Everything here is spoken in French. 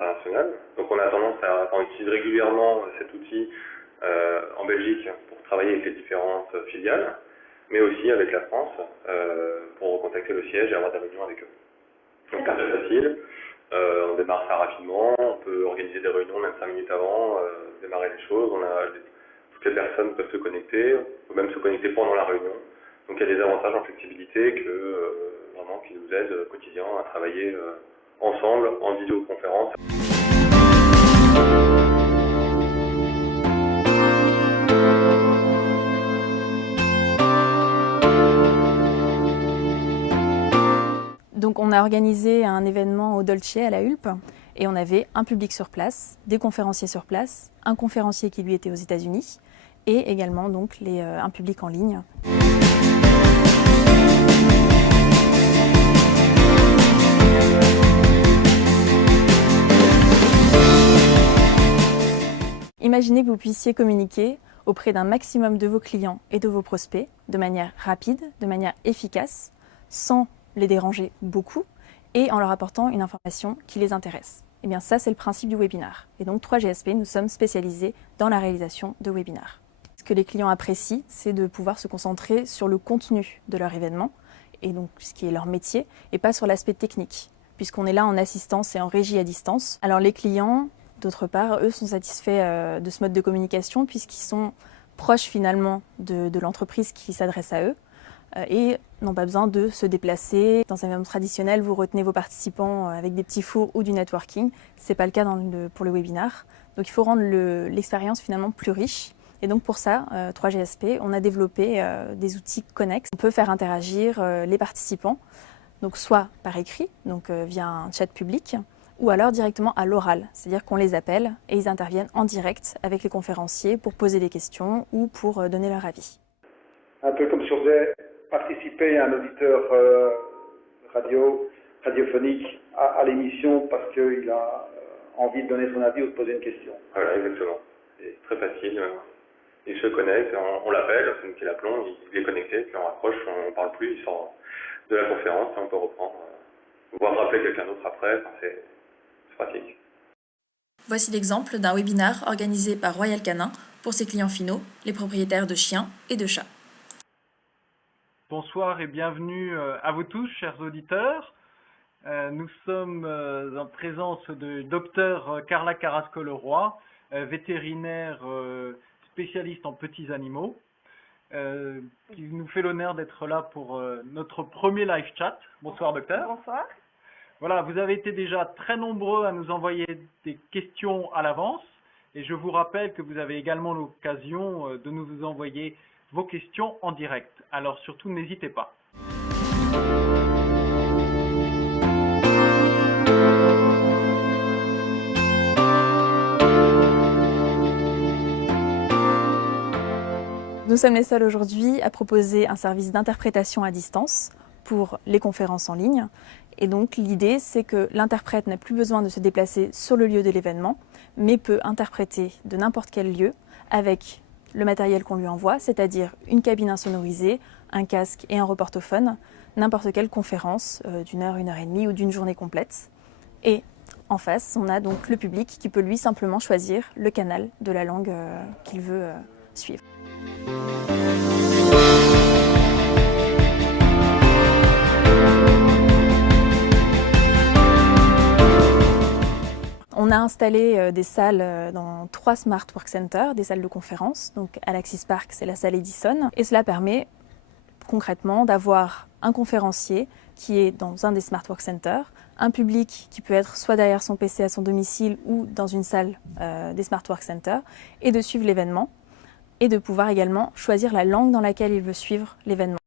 internationales. Donc on a tendance on utilise régulièrement cet outil en Belgique pour travailler avec les différentes filiales, mais aussi avec la France pour contacter le siège et avoir des réunions avec eux. Donc c'est très facile, on démarre ça rapidement, on peut organiser des réunions même 5 minutes avant, démarrer les choses, toutes les personnes peuvent se connecter, on peut même se connecter pendant la réunion. Donc il y a des avantages en flexibilité vraiment qui nous aident au quotidien à travailler ensemble en vidéoconférence. Donc on a organisé un événement au Dolce à la Hulpe et on avait un public sur place, des conférenciers sur place, un conférencier qui lui était aux États-Unis et également donc un public en ligne. Imaginez que vous puissiez communiquer auprès d'un maximum de vos clients et de vos prospects de manière rapide, de manière efficace, sans les déranger beaucoup et en leur apportant une information qui les intéresse. Et bien ça, c'est le principe du webinar. Et donc 3GSP, nous sommes spécialisés dans la réalisation de webinars. Ce que les clients apprécient, c'est de pouvoir se concentrer sur le contenu de leur événement, et donc ce qui est leur métier, et pas sur l'aspect technique, puisqu'on est là en assistance et en régie à distance. Alors les clients, d'autre part, eux sont satisfaits de ce mode de communication, puisqu'ils sont proches finalement de l'entreprise qui s'adresse à eux, et n'ont pas besoin de se déplacer. Dans un événement traditionnel, vous retenez vos participants avec des petits fours ou du networking. Ce n'est pas le cas pour le webinar. Donc il faut rendre l'expérience finalement plus riche. Et donc pour ça, 3GSP, on a développé des outils connexes. On peut faire interagir les participants, donc soit par écrit, donc via un chat public, ou alors directement à l'oral. C'est-à-dire qu'on les appelle et ils interviennent en direct avec les conférenciers pour poser des questions ou pour donner leur avis. Un peu comme si on faisait participer un auditeur radiophonique à l'émission parce qu'il a envie de donner son avis ou de poser une question. Voilà, exactement. C'est très facile. Il se connecte, on l'appelle, c'est nous qui l'appelons, il est connecté, puis on raccroche, on ne parle plus, il sort de la conférence et on peut reprendre. Voire rappeler quelqu'un d'autre après, c'est pratique. Voici l'exemple d'un webinar organisé par Royal Canin pour ses clients finaux, les propriétaires de chiens et de chats. Bonsoir et bienvenue à vous tous, chers auditeurs. Nous sommes en présence de Dr Carla Carrasco-Leroy, vétérinaire spécialiste en petits animaux, qui nous fait l'honneur d'être là pour notre premier live chat. Bonsoir docteur. Bonsoir. Voilà, vous avez été déjà très nombreux à nous envoyer des questions à l'avance et je vous rappelle que vous avez également l'occasion de nous envoyer vos questions en direct. Alors surtout, n'hésitez pas. Nous sommes les seuls aujourd'hui à proposer un service d'interprétation à distance pour les conférences en ligne. Et donc l'idée, c'est que l'interprète n'a plus besoin de se déplacer sur le lieu de l'événement, mais peut interpréter de n'importe quel lieu avec le matériel qu'on lui envoie, c'est-à-dire une cabine insonorisée, un casque et un reportophone, n'importe quelle conférence d'une heure et demie ou d'une journée complète. Et en face, on a donc le public qui peut lui simplement choisir le canal de la langue qu'il veut suivre. On a installé des salles dans 3 Smart Work Centers, des salles de conférence. Donc à l'Axis Park, c'est la salle Edison. Et cela permet concrètement d'avoir un conférencier qui est dans un des Smart Work Centers, un public qui peut être soit derrière son PC à son domicile ou dans une salle des Smart Work Centers, et de suivre l'événement et de pouvoir également choisir la langue dans laquelle il veut suivre l'événement.